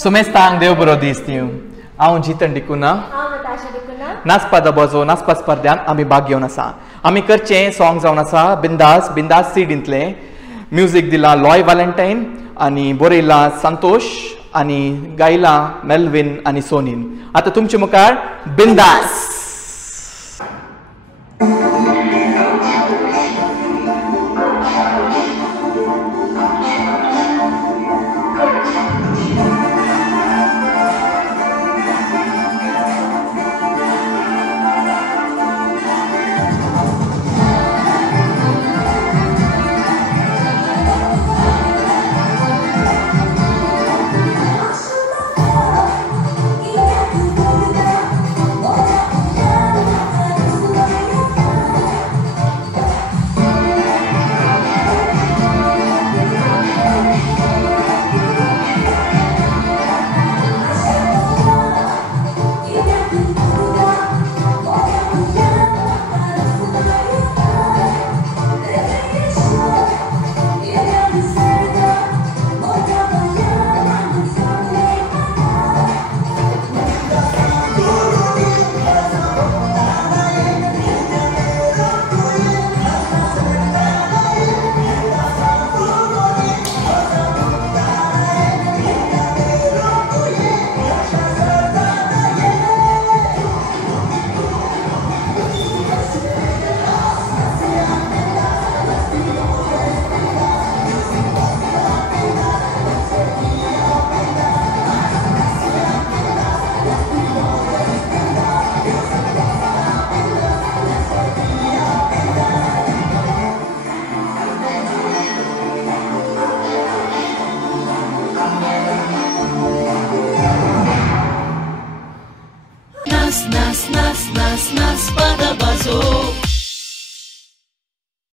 Sumestang Dev Brodistiu. Hawn Jeethan Dcunha. हांव Natasha Dcunha. Nachpa Dabazo, Nachpa स्पर्धांत आमी भाग घेवन आसा. आमी करचें सॉंग जावन आसा बिंदास बिंदास सीडींतले. म्युझिक दिला लॉय वॅलेंटाईन आनी बरयला संतोष आनी गायला मेल्विन आनी सोनीन. आतां तुमचे मुखार बिंदास. Nas pada bazo.